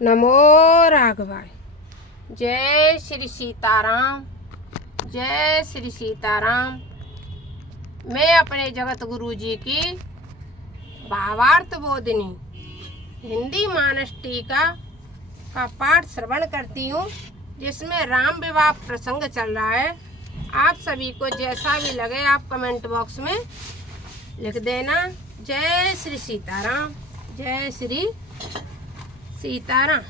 नमो राघवाय। जय श्री सीताराम, जय श्री सीताराम। मैं अपने जगत गुरु जी की भावार्थ बोधिनी हिंदी मानस टीका का पाठ श्रवण करती हूँ, जिसमें राम विवाह प्रसंग चल रहा है। आप सभी को जैसा भी लगे आप कमेंट बॉक्स में लिख देना। जय श्री सीताराम, जय श्री सीताराम।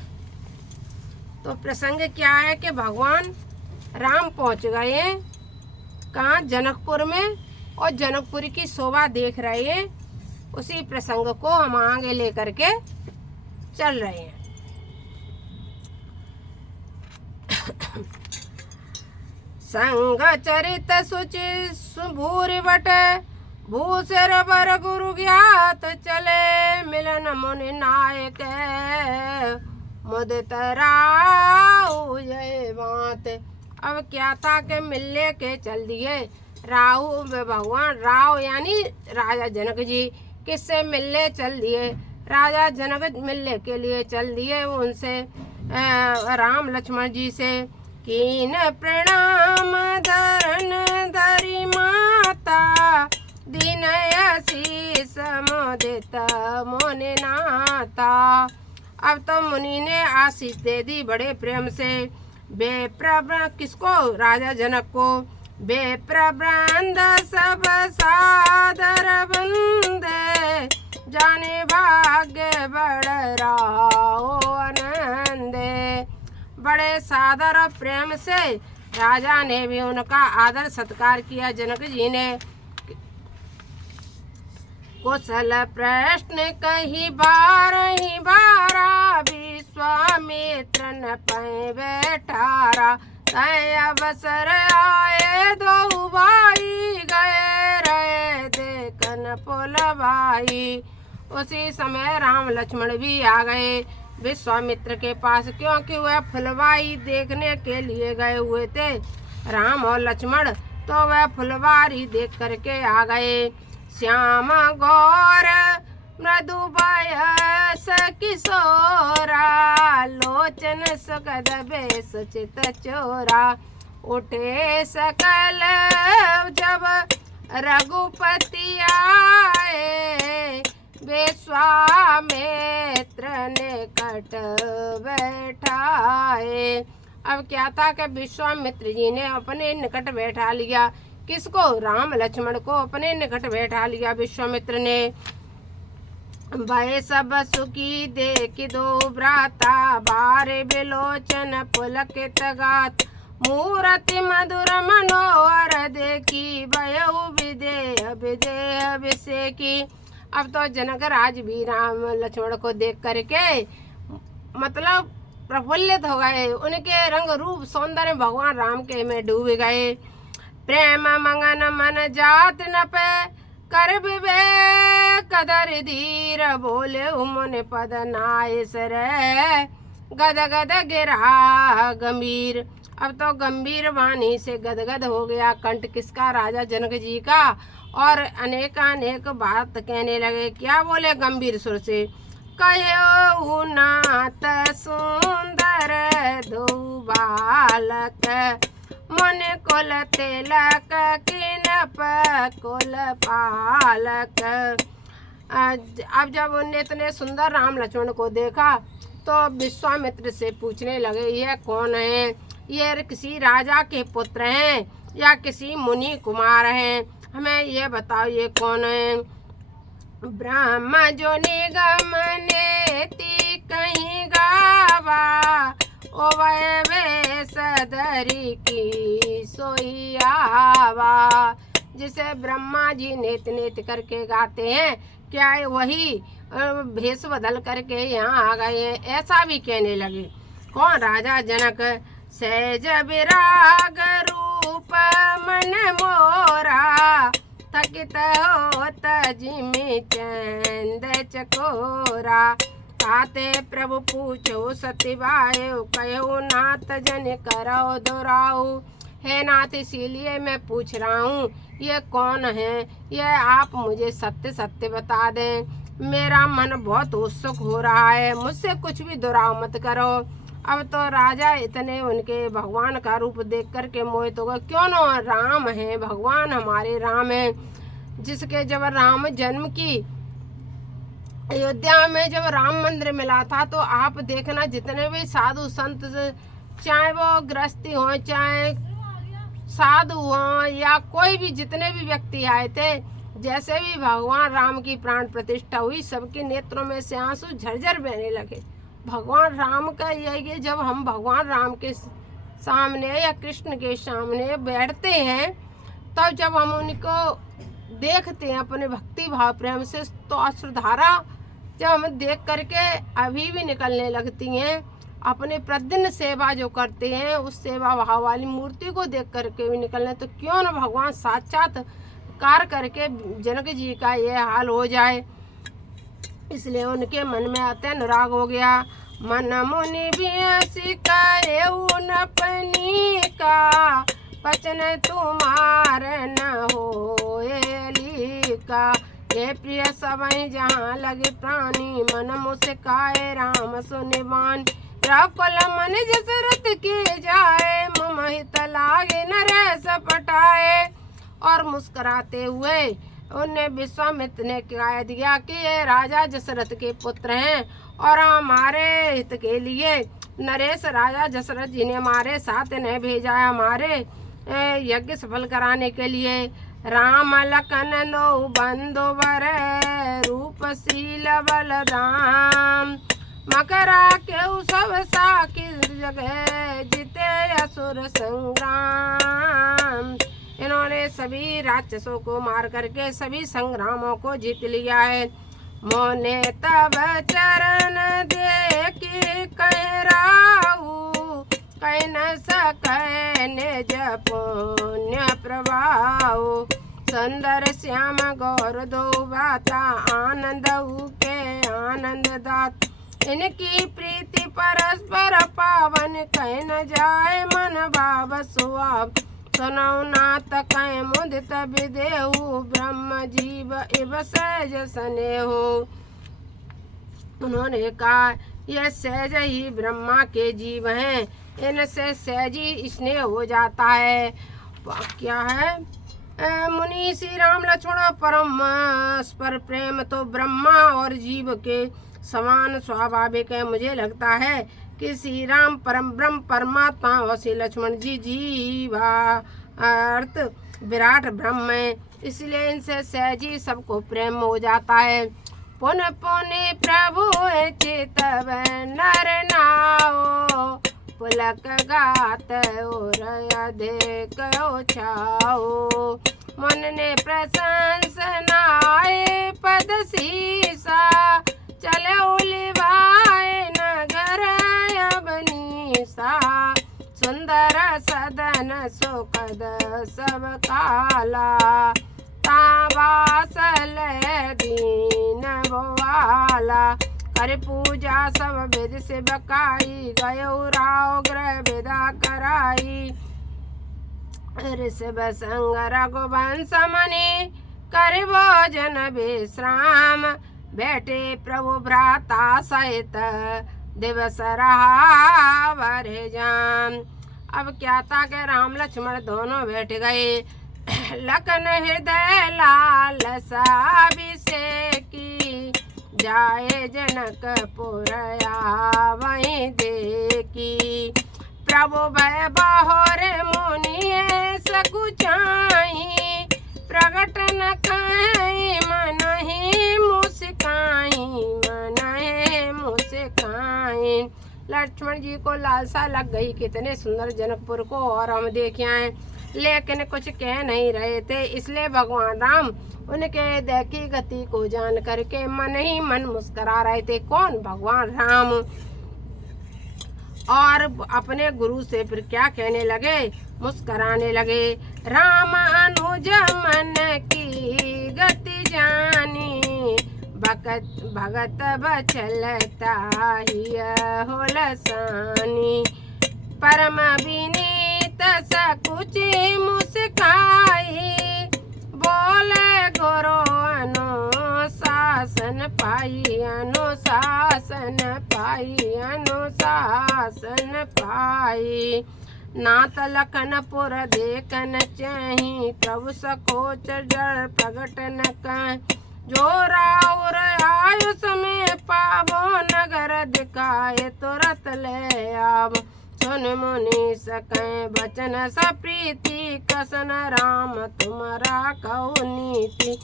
तो प्रसंग क्या है कि भगवान राम पहुंच गए कहाँ, जनकपुर में, और जनकपुर की शोभा देख रहे हैं। उसी प्रसंग को हम आगे लेकर के चल रहे हैं। संग चरित सुचि सुभूरि बट भूसर बर गुरु ज्ञात चले मिलन मुनि नायक मुदित राहु जय बात। अब क्या था कि मिलने के चल दिए राहु भगवान राव यानी राजा जनक जी किससे मिलने चल दिए। राजा जनक मिलने के लिए चल दिए उनसे राम लक्ष्मण जी से। कीन प्रणाम धरन धरी माता दीन आशीष मोदित मुनि नाता। अब तो मुनि ने आशीष दे दी बड़े प्रेम से। बेप्रब किसको, राजा जनक को। बेप्रबंध सब सादर बंदे जाने भाग्य बड़ राहो आनंदे। बड़े सादर और प्रेम से राजा ने भी उनका आदर सत्कार किया। जनक जी ने कुशल प्रश्न कही बारा विश्वामित्र न पै बैठारा। तय अवसर आए दो भाई गए रहे देखन पुलवाई। उसी समय राम लक्ष्मण भी आ गए विश्वामित्र के पास, क्योंकि वह फुलवारी देखने के लिए गए हुए थे। राम और लक्ष्मण तो वह फुलवारी देख करके आ गए। श्याम गौर मृदु बयस किशोरा लोचन सुगद बेस चित चोरा। उठे सकल जब रघुपति आए विश्वामित्र ने कट बैठाए। अब क्या था कि विश्वामित्र जी ने अपने निकट बैठा लिया। किसको, राम लक्ष्मण को अपने निकट बैठा लिया विश्वामित्र ने। भय सब सुखी देख दो भ्राता बारे बिलोचन पुलकित गात। मूर्ति मधुर मनोहर देखी भयउ विदेह विदेह अभिषेकी। अब तो जनक राज भी राम लक्ष्मण को देख करके मतलब प्रफुल्लित हो गए। उनके रंग रूप सौंदर्य भगवान राम के में डूब गए। प्रेम मंगन मन जात न पे कर विवेक कदर धीर बोले मुनि पद नाय सर गद गद गिरा गंभीर। अब तो गंभीर वाणी से गदगद हो गया कंठ किसका, राजा जनक जी का, और अनेक बात कहने लगे। क्या बोले गंभीर सुर से, कहो नाथ सुंदर दो बालक मन कुल तिलक किनप कुल पालक। अब जब उनने इतने सुंदर राम लक्ष्मण को देखा तो विश्वामित्र से पूछने लगे, ये कौन है, ये किसी राजा के पुत्र हैं या किसी मुनि कुमार हैं, हमें ये बताओ ये कौन है। ब्रह्म जो निगम नेति कहीं गावा ओ वह वेश धरी की सोई आवा। जिसे ब्रह्मा जी नेत नेत करके गाते हैं, क्या वही भेष बदल करके यहाँ आ गए हैं, ऐसा भी कहने लगे। कौन, राजा जनक। सहज विराग रूप मन मोरा थकित होत जिमि चंद चकोरा। ताते प्रभु पूछो सतिवायो कहो नाथ जन करो दोराऊ। हे नाथ, इसीलिए मैं पूछ रहा हूँ ये कौन है, ये आप मुझे सत्य सत्य बता दें। मेरा मन बहुत उत्सुक हो रहा है, मुझसे कुछ भी दुराव मत करो। अब तो राजा इतने उनके भगवान का रूप देख करके मोहित हो गए। क्यों न राम है, भगवान हमारे राम है, जिसके जब राम जन्म की अयोध्या में जब राम मंदिर मिला था, तो आप देखना जितने भी साधु संत, चाहे वो गृहस्थी हो, चाहे साधु हो, या कोई भी, जितने भी व्यक्ति आए थे, जैसे भी भगवान राम की प्राण प्रतिष्ठा हुई, सबके नेत्रों में से आंसू झरझर बहने लगे। भगवान राम का यही है, जब हम भगवान राम के सामने या कृष्ण के सामने बैठते हैं, तब जब हम उनको देखते हैं अपने भक्ति भाव प्रेम से, तो अश्रुधारा जब हमें देख करके अभी भी निकलने लगती हैं। अपने प्रतिदिन सेवा जो करते हैं, उस सेवा भाव वाली मूर्ति को देख करके भी निकलने, तो क्यों न भगवान साक्षात्कार करके जनक जी का ये हाल हो जाए। इसलिए उनके मन में अत्यंत अनुराग हो गया। मन मुनि भी करे पनी का, बचन तुम्हार न हो का। ये प्रिय सबई जहाँ लगे प्राणी, मन मुस्काए राम सुनिबान। राकुल मन जसरत की जाए, मम हित लागे नरेश पटाए। और मुस्कुराते हुए उन्हें विश्वामित्र ने कह दिया कि ये राजा दशरथ के पुत्र हैं, और हमारे हित के लिए नरेश राजा दशरथ जी ने हमारे साथ इन्हें भेजा है, हमारे यज्ञ सफल कराने के लिए। राम लखन दो बंधु बर, रूपशील बलराम। मकरा के सब साकिर जगह, जिते असुर संग्राम। इन्होंने सभी राक्षसों को मार करके सभी संग्रामों को जीत लिया है। मोने तब चरण देखी कह राहु, कह न सकै निज पुण्य प्रभाव। सुंदर श्याम गौर दो बाता, आनंद के आनंद दात। इनकी प्रीति परस्पर पावन, कह न जाए मन भाव सुहाव। सुनौ नाथ कह मुदित विदेहु, ब्रह्म जीव इव सहज स्नेहु। उन्होंने कहा यह सहज ही ब्रह्मा के जीव हैं, इनसे सहज ही स्नेह हो जाता है। क्या है? मुनि श्री राम लक्ष्मण परस्पर प्रेम तो ब्रह्मा और जीव के समान स्वाभाविक है। मुझे लगता है कि श्री राम परम ब्रह्म परमात्मा और श्री लक्ष्मण जी जीवा अर्थ विराट ब्रह्म है, इसलिए इनसे सहज ही सबको प्रेम हो जाता है। पुन पुनि प्रभु चितव नर नाओ, पुलक गात और अधिक छाओ। मन ने प्रशंसनाए पद सीसा, चले उलिवाए नगर अबनीसा। सुंदर सदन सुखद सब काला, ताबासल दीन भवाला। कर पूजा सब विध से बकाई, गयो राव ग्रह विदा कराई। ऋषभ संग रघुवंश मनि, कर भोजन विश्राम। बैठे प्रभु भ्राता सहित, दिवस रहा भरे जान। अब क्या था कि राम लक्ष्मण दोनों बैठ गए। लखन हृदय लालसा अभिषेकी, जाए जनकपुर वहीं देखी। प्रभु भय बाहोर मुनि सकुचाई, प्रगट न कहीं मन ही मुस्काई, मन है मुस्काई। लक्ष्मण जी को लालसा लग गई कितने सुंदर जनकपुर को और हम देखे आए, लेकिन कुछ कह नहीं रहे थे। इसलिए भगवान राम उनके देखी गति को जान करके मन ही मन मुस्करा रहे थे। कौन? भगवान राम। और अपने गुरु से फिर क्या कहने लगे? मुस्कराने लगे। राम अनुज मन की गति जानी, भगत बचलता हिय हो लसानी। परम विनीत सकुच मुस्काई, बोले गुरु अनुशासन पाई, अनुशासन पाई, अनुशासन पाई। नाथ लखनपुर देखन चही, प्रभु सकोच जड़ प्रगट न कह। जो राउर आयुष में पावो, नगर दिखाए तुरत ले आव। सुन मुनि सकै बचन सप्रीति, कसन राम तुम्हारा कहु नीति।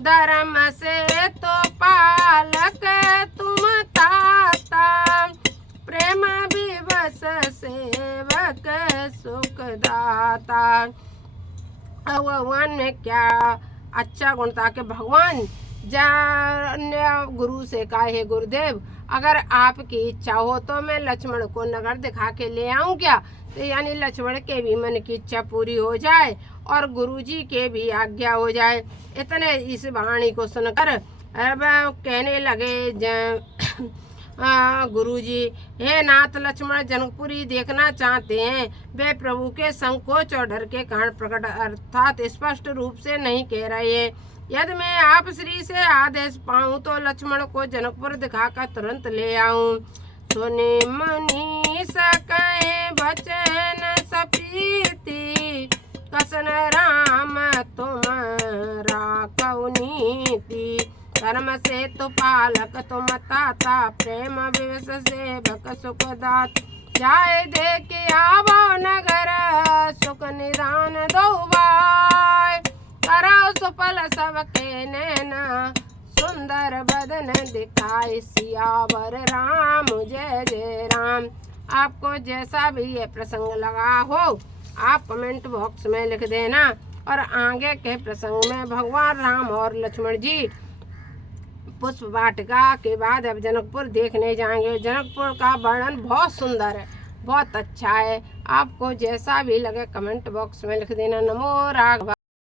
धर्म से तो पालक तुम ताता, प्रेम विवश सेवक सुख दाता। भगवान में क्या अच्छा गुण था कि भगवान जान्य गुरु से कहे, गुरुदेव अगर आपकी इच्छा हो तो मैं लक्ष्मण को नगर दिखा के ले आऊं क्या। तो यानी लक्ष्मण के भी मन की इच्छा पूरी हो जाए और गुरुजी के भी आज्ञा हो जाए। इतने इस वाणी को सुनकर अब कहने लगे गुरुजी, हे नाथ, लक्ष्मण जनकपुरी देखना चाहते हैं। वे प्रभु के संकोच और डर के कारण प्रकट अर्थात स्पष्ट रूप से नहीं कह रहे हैं। यदि मैं आप श्री से आदेश पाऊं तो लक्ष्मण को जनकपुर दिखाकर तुरंत ले आऊं। सुने मुनि सकै बचन सप्रीति, कसन राम तुम्हारा कहु नीति। धर्म से तो पालक तुम ताता, प्रेम विवश सेवक सुख दात। जाए दे के आवो नगर, सुख निदान दो बाय। करो सुफल सबके नैना, सुंदर बदन दिखाई। सियावर राम जय जय राम। आपको जैसा भी ये प्रसंग लगा हो आप कमेंट बॉक्स में लिख देना। और आगे के प्रसंग में भगवान राम और लक्ष्मण जी पुष्प वाटिका के बाद अब जनकपुर देखने जाएंगे। जनकपुर का वर्णन बहुत सुंदर है, बहुत अच्छा है। आपको जैसा भी लगे कमेंट बॉक्स में लिख देना। नमो राघव।